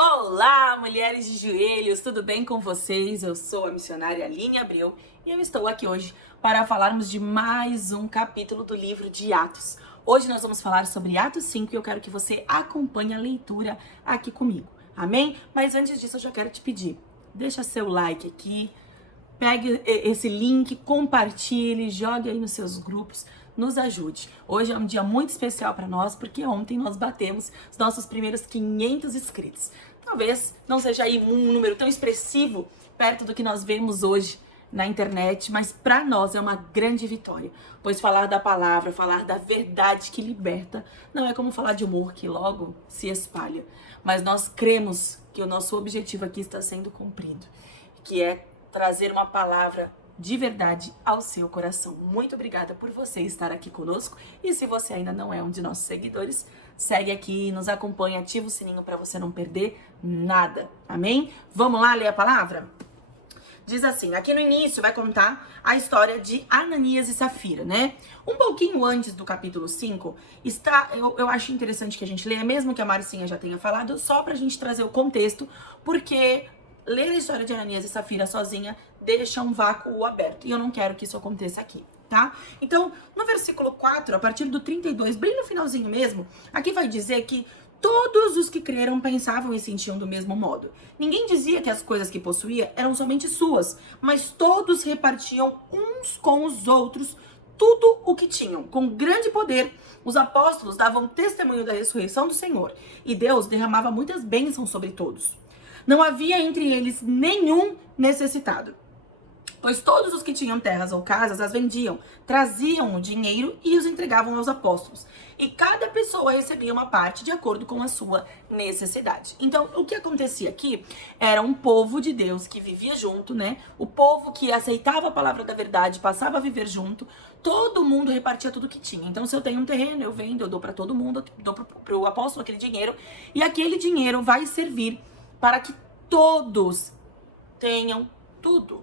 Olá, mulheres de joelhos, tudo bem com vocês? Eu sou a missionária Aline Abreu e eu estou aqui hoje para falarmos de mais um capítulo do livro de Atos. Hoje nós vamos falar sobre Atos 5 e eu quero que você acompanhe a leitura aqui comigo, amém? Mas antes disso eu já quero te pedir, deixa seu like aqui, pegue esse link, compartilhe, jogue aí nos seus grupos, nos ajude. Hoje é um dia muito especial para nós, porque ontem nós batemos os nossos primeiros 500 inscritos. Talvez não seja aí um número tão expressivo perto do que nós vemos hoje na internet, mas para nós é uma grande vitória, pois falar da palavra, falar da verdade que liberta, não é como falar de humor que logo se espalha, mas nós cremos que o nosso objetivo aqui está sendo cumprido, que é trazer uma palavra de verdade ao seu coração. Muito obrigada por você estar aqui conosco. E se você ainda não é um de nossos seguidores, segue aqui, nos acompanha, ativa o sininho para você não perder nada. Amém? Vamos lá ler a palavra? Diz assim, aqui no início vai contar a história de Ananias e Safira, né? Um pouquinho antes do capítulo 5, eu acho interessante que a gente leia, mesmo que a Marcinha já tenha falado, só pra gente trazer o contexto, porque ler a história de Ananias e Safira sozinha deixa um vácuo aberto. E eu não quero que isso aconteça aqui, tá? Então, no versículo 4, a partir do 32, bem no finalzinho mesmo, aqui vai dizer que todos os que creram pensavam e sentiam do mesmo modo. Ninguém dizia que as coisas que possuía eram somente suas, mas todos repartiam uns com os outros tudo o que tinham. Com grande poder, os apóstolos davam testemunho da ressurreição do Senhor, e Deus derramava muitas bênçãos sobre todos. Não havia entre eles nenhum necessitado, pois todos os que tinham terras ou casas as vendiam, traziam o dinheiro e os entregavam aos apóstolos. E cada pessoa recebia uma parte de acordo com a sua necessidade. Então, o que acontecia aqui era um povo de Deus que vivia junto, né? O povo que aceitava a palavra da verdade, passava a viver junto. Todo mundo repartia tudo que tinha. Então, se eu tenho um terreno, eu vendo, eu dou para todo mundo, eu dou pro apóstolo aquele dinheiro. E aquele dinheiro vai servir para que todos tenham tudo.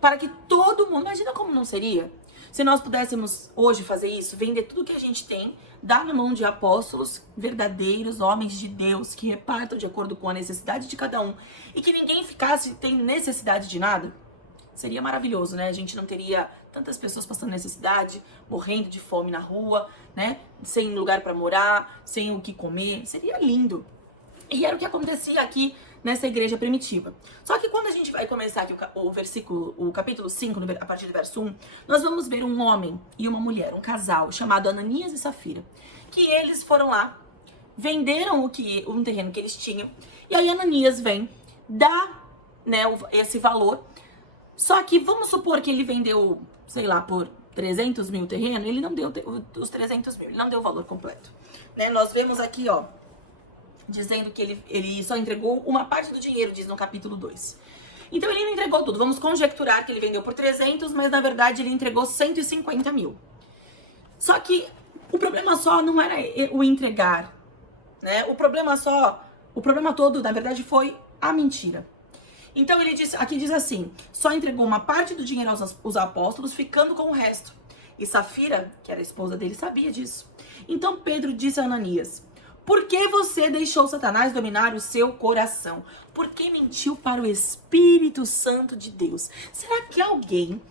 Para que todo mundo... Imagina como não seria? Se nós pudéssemos hoje fazer isso, vender tudo que a gente tem, dar na mão de apóstolos verdadeiros, homens de Deus, que repartam de acordo com a necessidade de cada um, e que ninguém ficasse tendo necessidade de nada. Seria maravilhoso, né? A gente não teria tantas pessoas passando necessidade, morrendo de fome na rua, né? Sem lugar para morar, sem o que comer. Seria lindo. E era o que acontecia aqui nessa igreja primitiva. Só que quando a gente vai começar aqui o capítulo 5, a partir do verso 1, nós vamos ver um homem e uma mulher, um casal, chamado Ananias e Safira, que eles foram lá, venderam um terreno que eles tinham, e aí Ananias vem, dá, né, esse valor, só que vamos supor que ele vendeu, sei lá, por 300 mil terreno, ele não deu os 300 mil, ele não deu o valor completo. Né? Nós vemos aqui, ó, dizendo que ele só entregou uma parte do dinheiro, diz no capítulo 2. Então ele não entregou tudo. Vamos conjecturar que ele vendeu por 300, mas na verdade ele entregou 150 mil. Só que o problema só não era o entregar, né? O problema todo, na verdade, foi a mentira. Então ele diz, aqui diz assim, só entregou uma parte do dinheiro aos apóstolos, ficando com o resto. E Safira, que era a esposa dele, sabia disso. Então Pedro disse a Ananias: por que você deixou Satanás dominar o seu coração? Por que mentiu para o Espírito Santo de Deus? Será que alguém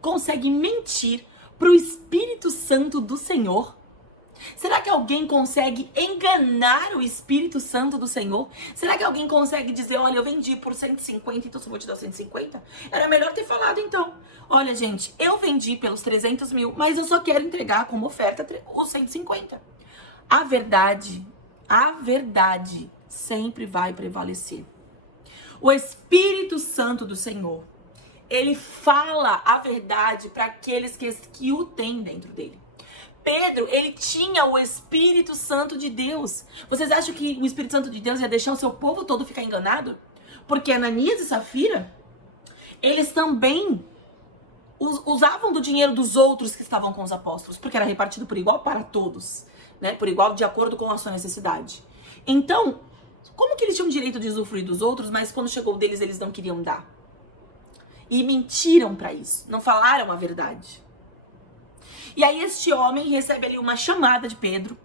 consegue mentir para o Espírito Santo do Senhor? Será que alguém consegue enganar o Espírito Santo do Senhor? Será que alguém consegue dizer, olha, eu vendi por 150, então só vou te dar 150? Era melhor ter falado então. Olha, gente, eu vendi pelos 300 mil, mas eu só quero entregar como oferta os 150. A verdade sempre vai prevalecer. O Espírito Santo do Senhor, ele fala a verdade para aqueles que o têm dentro dele. Pedro, ele tinha o Espírito Santo de Deus. Vocês acham que o Espírito Santo de Deus ia deixar o seu povo todo ficar enganado? Porque Ananias e Safira, eles também usavam do dinheiro dos outros que estavam com os apóstolos, porque era repartido por igual para todos, né? Por igual, de acordo com a sua necessidade. Então, como que eles tinham direito de usufruir dos outros, mas quando chegou deles, eles não queriam dar? E mentiram para isso, não falaram a verdade. E aí este homem recebe ali uma chamada de Pedro,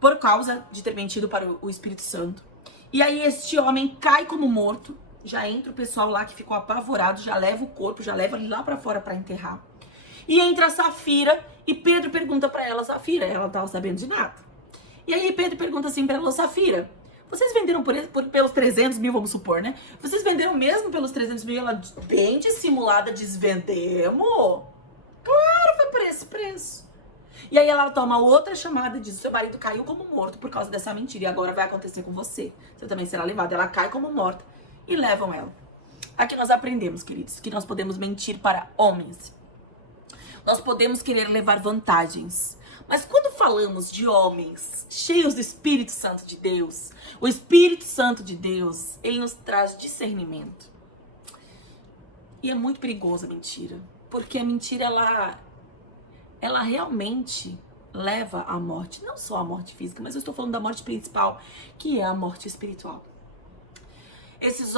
por causa de ter mentido para o Espírito Santo. E aí este homem cai como morto. Já entra o pessoal lá que ficou apavorado, já leva o corpo, já leva ele lá pra fora pra enterrar. E entra a Safira e Pedro pergunta pra ela, Safira, ela não tava sabendo de nada. E aí Pedro pergunta assim pra ela, Safira, vocês venderam pelos 300 mil, vamos supor, né? Vocês venderam mesmo pelos 300 mil? Ela, bem dissimulada, diz, vendemos? Claro, foi por esse preço. E aí ela toma outra chamada e diz, seu marido caiu como morto por causa dessa mentira. E agora vai acontecer com você. Você também será levada. Ela cai como morta e levam ela. Aqui nós aprendemos, queridos, que nós podemos mentir para homens. Nós podemos querer levar vantagens. Mas quando falamos de homens cheios do Espírito Santo de Deus, o Espírito Santo de Deus, ele nos traz discernimento. E é muito perigosa a mentira. Porque a mentira, ela realmente leva à morte. Não só à morte física, mas eu estou falando da morte principal, que é a morte espiritual. Esse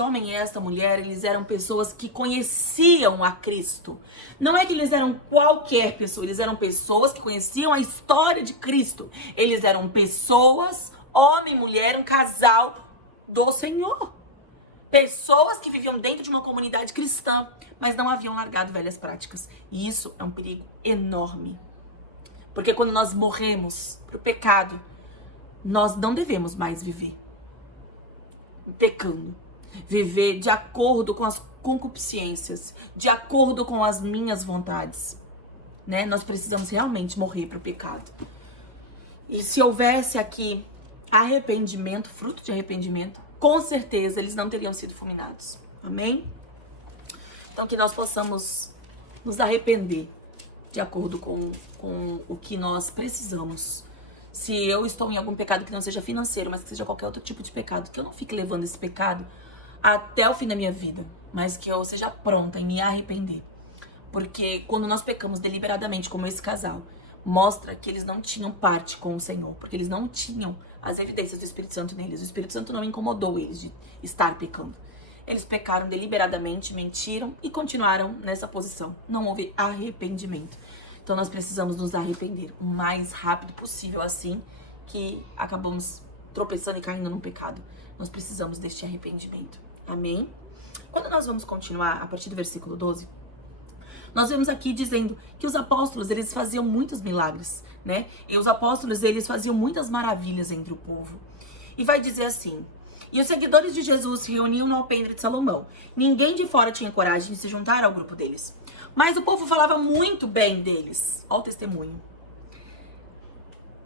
homem e esta mulher, eles eram pessoas que conheciam a Cristo. Não é que eles eram qualquer pessoa, eles eram pessoas que conheciam a história de Cristo. Eles eram pessoas, homem e mulher, um casal do Senhor. Pessoas que viviam dentro de uma comunidade cristã, mas não haviam largado velhas práticas. E isso é um perigo enorme. Porque quando nós morremos pro pecado, nós não devemos mais viver pecando, viver de acordo com as concupiscências, de acordo com as minhas vontades, né? Nós precisamos realmente morrer para o pecado. E se houvesse aqui arrependimento, fruto de arrependimento, com certeza eles não teriam sido fulminados. Amém? Então que nós possamos nos arrepender de acordo com o que nós precisamos. Se eu estou em algum pecado que não seja financeiro, mas que seja qualquer outro tipo de pecado, que eu não fique levando esse pecado até o fim da minha vida, mas que eu seja pronta em me arrepender. Porque quando nós pecamos deliberadamente, como esse casal, mostra que eles não tinham parte com o Senhor, porque eles não tinham as evidências do Espírito Santo neles. O Espírito Santo não incomodou eles de estar pecando. Eles pecaram deliberadamente, mentiram e continuaram nessa posição. Não houve arrependimento. Então nós precisamos nos arrepender o mais rápido possível, assim que acabamos tropeçando e caindo num pecado. Nós precisamos deste arrependimento. Amém? Quando nós vamos continuar, a partir do versículo 12, nós vemos aqui dizendo que os apóstolos, eles faziam muitos milagres, né? E os apóstolos, eles faziam muitas maravilhas entre o povo. E vai dizer assim, e os seguidores de Jesus se reuniam no alpendre de Salomão. Ninguém de fora tinha coragem de se juntar ao grupo deles. Mas o povo falava muito bem deles. Olha o testemunho.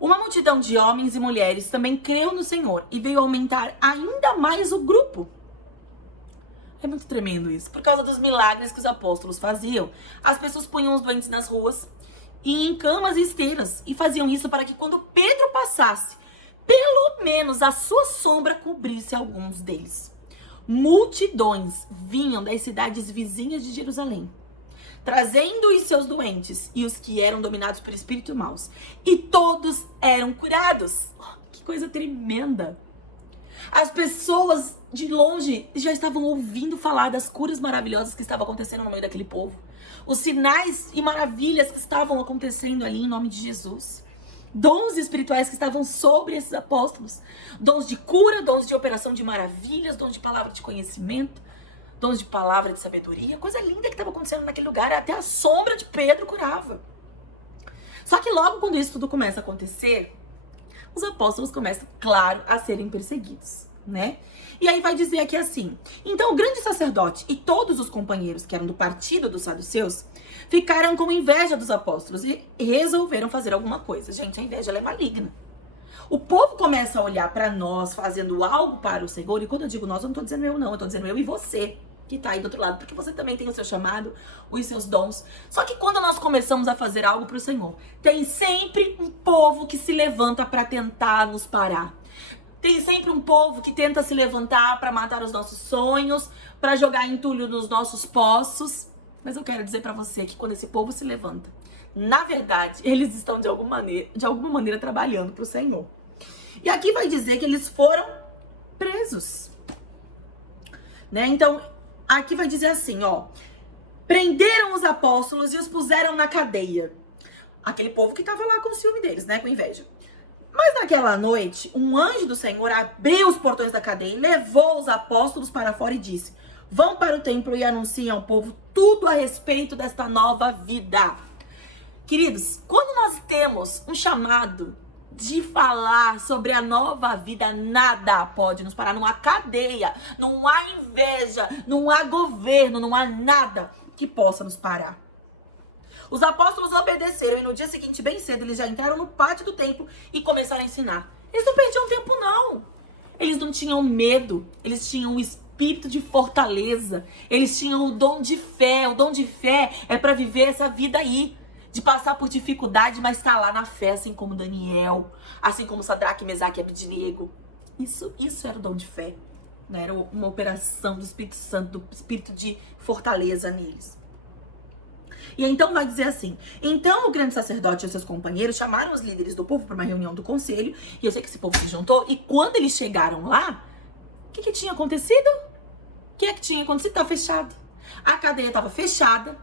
Uma multidão de homens e mulheres também creu no Senhor e veio aumentar ainda mais o grupo. É muito tremendo isso. Por causa dos milagres que os apóstolos faziam, as pessoas punham os doentes nas ruas e em camas e esteiras. E faziam isso para que quando Pedro passasse, pelo menos a sua sombra cobrisse alguns deles. Multidões vinham das cidades vizinhas de Jerusalém, trazendo os seus doentes e os que eram dominados por espíritos maus. E todos eram curados. Oh, que coisa tremenda. As pessoas de longe já estavam ouvindo falar das curas maravilhosas que estavam acontecendo no meio daquele povo. Os sinais e maravilhas que estavam acontecendo ali em nome de Jesus. Dons espirituais que estavam sobre esses apóstolos. Dons de cura, dons de operação de maravilhas, dons de palavra de conhecimento, dons de palavra de sabedoria. Coisa linda que estava acontecendo naquele lugar. Até a sombra de Pedro curava. Só que logo quando isso tudo começa a acontecer, os apóstolos começam, claro, a serem perseguidos, né? E aí vai dizer aqui assim, então o grande sacerdote e todos os companheiros que eram do partido dos saduceus ficaram com inveja dos apóstolos e resolveram fazer alguma coisa. Gente, a inveja ela é maligna. O povo começa a olhar para nós fazendo algo para o Senhor, e quando eu digo nós, eu não tô dizendo eu não, eu tô dizendo eu e você, que tá aí do outro lado, porque você também tem o seu chamado, os seus dons. Só que quando nós começamos a fazer algo pro Senhor, tem sempre um povo que se levanta para tentar nos parar. Tem sempre um povo que tenta se levantar para matar os nossos sonhos, para jogar entulho nos nossos poços. Mas eu quero dizer para você que quando esse povo se levanta, na verdade, eles estão de alguma maneira trabalhando pro Senhor. E aqui vai dizer que eles foram presos, né? Então, aqui vai dizer assim, ó, prenderam os apóstolos e os puseram na cadeia. Aquele povo que tava lá com o ciúme deles, né? Com inveja. Mas naquela noite, um anjo do Senhor abriu os portões da cadeia e levou os apóstolos para fora e disse: vão para o templo e anunciem ao povo tudo a respeito desta nova vida. Queridos, quando nós temos um chamado de falar sobre a nova vida, nada pode nos parar. Não há cadeia, não há inveja, não há governo, não há nada que possa nos parar. Os apóstolos obedeceram e no dia seguinte, bem cedo, eles já entraram no pátio do templo e começaram a ensinar. Eles não perdiam tempo, não. Eles não tinham medo, eles tinham um espírito de fortaleza, eles tinham o dom de fé. O dom de fé é para viver essa vida aí, de passar por dificuldade, mas estar lá na fé, assim como Daniel, assim como Sadraque, Mesaque e Abednego. Isso era o dom de fé. Não era uma operação do Espírito Santo, do espírito de fortaleza neles. E então vai dizer assim: então o grande sacerdote e os seus companheiros chamaram os líderes do povo para uma reunião do conselho, e eu sei que esse povo se juntou, e quando eles chegaram lá, o que tinha acontecido? O que tinha acontecido? Estava fechado. A cadeia estava fechada.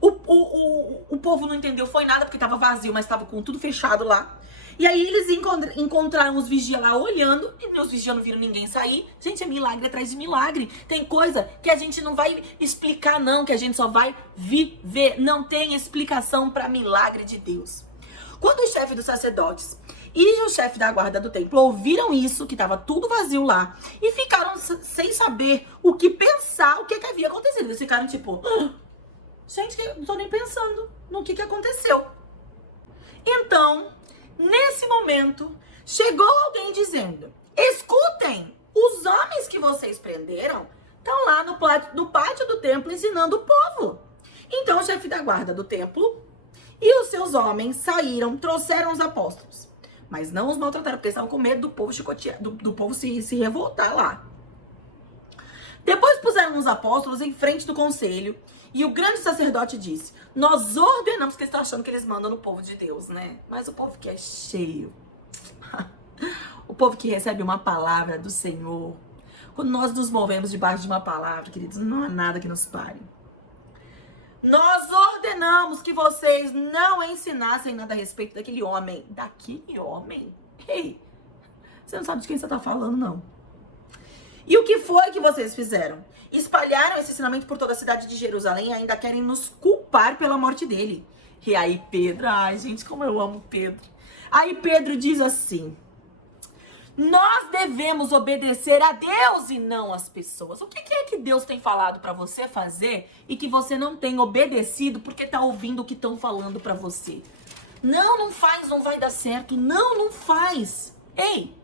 O povo não entendeu, foi nada, porque estava vazio, mas estava com tudo fechado lá. E aí eles encontraram os vigias lá olhando, e os vigias não viram ninguém sair. Gente, é milagre atrás de milagre. Tem coisa que a gente não vai explicar não, que a gente só vai viver. Não tem explicação para milagre de Deus. Quando o chefe dos sacerdotes e o chefe da guarda do templo ouviram isso, que estava tudo vazio lá, e ficaram sem saber o que pensar, o que havia acontecido. Eles ficaram tipo: gente, eu não tô nem pensando no que aconteceu. Então, nesse momento, chegou alguém dizendo: escutem, os homens que vocês prenderam estão lá no pátio do templo ensinando o povo. Então o chefe da guarda do templo e os seus homens saíram, trouxeram os apóstolos. Mas não os maltrataram, porque eles estavam com medo do povo chicotear, do povo se revoltar lá. Depois puseram os apóstolos em frente do conselho. E o grande sacerdote disse: nós ordenamos, que eles estão achando que eles mandam no povo de Deus, né? Mas o povo que é cheio, o povo que recebe uma palavra do Senhor, quando nós nos movemos debaixo de uma palavra, queridos, não há nada que nos pare. Nós ordenamos que vocês não ensinassem nada a respeito daquele homem. Daquele homem? Ei, você não sabe de quem você está falando, não. E o que foi que vocês fizeram? Espalharam esse ensinamento por toda a cidade de Jerusalém e ainda querem nos culpar pela morte dele. E aí Pedro, ai gente, como eu amo Pedro. Aí Pedro diz assim: nós devemos obedecer a Deus e não às pessoas. O que é que Deus tem falado pra você fazer e que você não tem obedecido porque tá ouvindo o que estão falando pra você? Não faz, não vai dar certo. Não faz. Ei,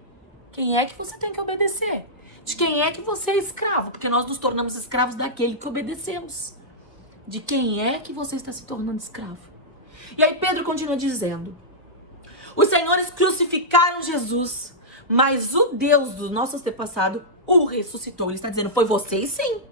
quem é que você tem que obedecer? De quem é que você é escravo? Porque nós nos tornamos escravos daquele que obedecemos. De quem é que você está se tornando escravo? E aí Pedro continua dizendo: os senhores crucificaram Jesus, mas o Deus do nosso antepassado o ressuscitou. Ele está dizendo: foi vocês sim.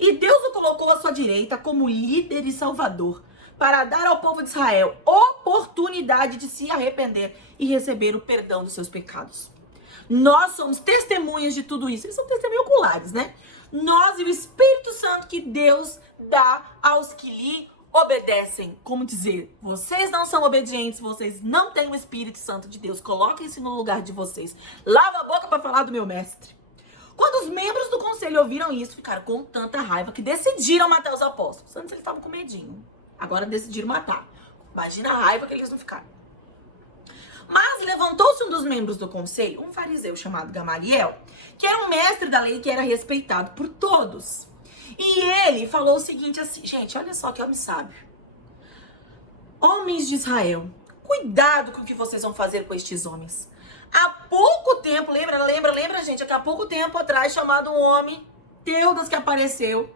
E Deus o colocou à sua direita como líder e salvador, para dar ao povo de Israel oportunidade de se arrepender e receber o perdão dos seus pecados. Nós somos testemunhas de tudo isso. Eles são testemunhas oculares, né? Nós e o Espírito Santo que Deus dá aos que lhe obedecem. Como dizer, vocês não são obedientes, vocês não têm o Espírito Santo de Deus. Coloquem isso no lugar de vocês. Lava a boca para falar do meu mestre. Quando os membros do conselho ouviram isso, ficaram com tanta raiva que decidiram matar os apóstolos. Antes eles estavam com medinho. Agora decidiram matar. Imagina a raiva que eles não ficaram. Mas levantou-se um dos membros do conselho, um fariseu chamado Gamaliel, que era um mestre da lei que era respeitado por todos. E ele falou o seguinte assim: gente, olha só que homem sábio. Homens de Israel, cuidado com o que vocês vão fazer com estes homens. Há pouco tempo, lembra, gente, que há pouco tempo atrás, chamado um homem, Teudas, que apareceu,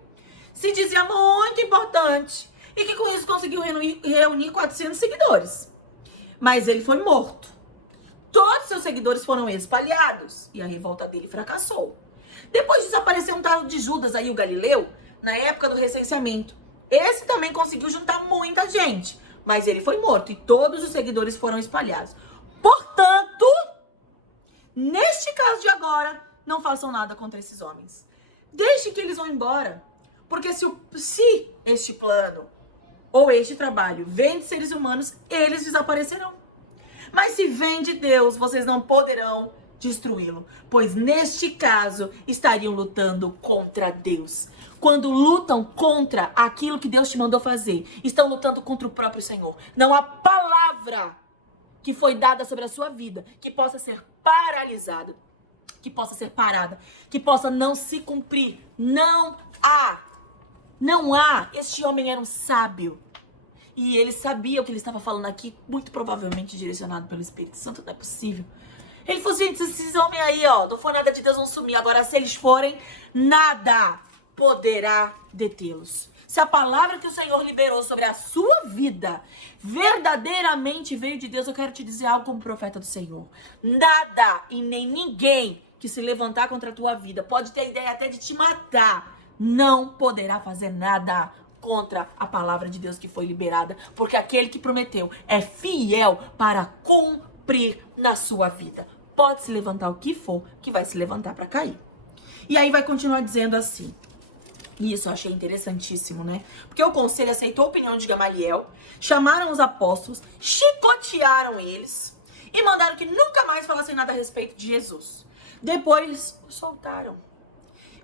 se dizia muito importante, e que com isso conseguiu reunir 400 seguidores. Mas ele foi morto. Todos seus seguidores foram espalhados. E a revolta dele fracassou. Depois desapareceu um tal de Judas aí, o Galileu, na época do recenseamento. Esse também conseguiu juntar muita gente. Mas ele foi morto e todos os seguidores foram espalhados. Portanto, neste caso de agora, não façam nada contra esses homens. Deixe que eles vão embora. Porque se este plano ou este trabalho vem de seres humanos, eles desaparecerão. Mas se vem de Deus, vocês não poderão destruí-lo, pois neste caso estariam lutando contra Deus. Quando lutam contra aquilo que Deus te mandou fazer, estão lutando contra o próprio Senhor. Não há palavra que foi dada sobre a sua vida que possa ser paralisada, que possa ser parada, que possa não se cumprir. Não há. Não há. Este homem era um sábio. E ele sabia o que ele estava falando aqui, muito provavelmente direcionado pelo Espírito Santo, não é possível. Ele falou, gente, esses homens aí, ó, não for nada de Deus, vão sumir. Agora, se eles forem, nada poderá detê-los. Se a palavra que o Senhor liberou sobre a sua vida verdadeiramente veio de Deus, eu quero te dizer algo como profeta do Senhor. Nada e nem ninguém que se levantar contra a tua vida, pode ter a ideia até de te matar, não poderá fazer nada contra a palavra de Deus que foi liberada, porque aquele que prometeu é fiel para cumprir na sua vida. Pode se levantar o que for, que vai se levantar para cair. E aí vai continuar dizendo assim. E isso eu achei interessantíssimo, né? Porque o conselho aceitou a opinião de Gamaliel, chamaram os apóstolos, chicotearam eles e mandaram que nunca mais falassem nada a respeito de Jesus. Depois soltaram.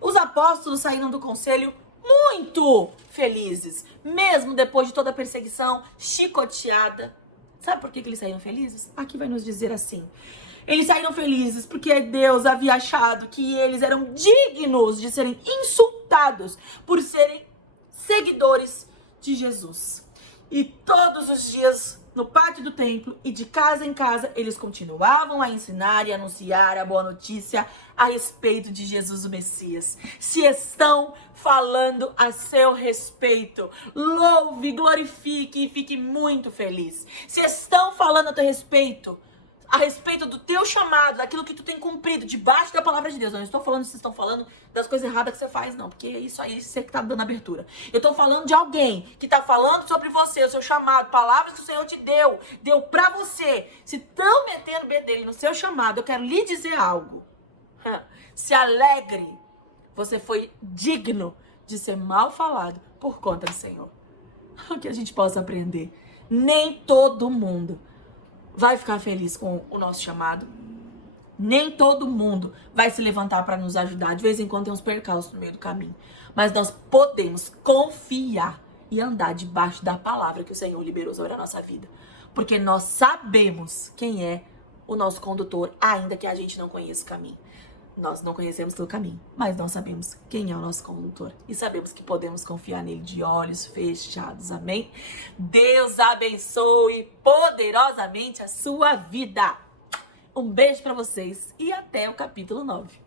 Os apóstolos saíram do conselho muito felizes, mesmo depois de toda a perseguição, chicoteada. Sabe por que eles saíram felizes? Aqui vai nos dizer assim. Eles saíram felizes porque Deus havia achado que eles eram dignos de serem insultados por serem seguidores de Jesus. E todos os dias, no pátio do templo e de casa em casa, eles continuavam a ensinar e anunciar a boa notícia a respeito de Jesus o Messias. Se estão falando a seu respeito, louve, glorifique e fique muito feliz. Se estão falando a teu respeito, a respeito do teu chamado, daquilo que tu tem cumprido debaixo da palavra de Deus. Eu não estou falando se vocês estão falando das coisas erradas que você faz, não. Porque é isso aí, você que tá dando abertura. Eu tô falando de alguém que tá falando sobre você, o seu chamado, palavras que o Senhor te deu pra você. Se estão metendo o bedelho no seu chamado, eu quero lhe dizer algo. Se alegre. Você foi digno de ser mal falado por conta do Senhor. O que a gente possa aprender. Nem todo mundo vai ficar feliz com o nosso chamado. Nem todo mundo vai se levantar para nos ajudar. De vez em quando tem uns percalços no meio do caminho. Mas nós podemos confiar e andar debaixo da palavra que o Senhor liberou sobre a nossa vida. Porque nós sabemos quem é o nosso condutor, ainda que a gente não conheça o caminho. Nós não conhecemos todo o caminho, mas nós sabemos quem é o nosso condutor. E sabemos que podemos confiar nele de olhos fechados, amém? Deus abençoe poderosamente a sua vida. Um beijo pra vocês e até o capítulo 9.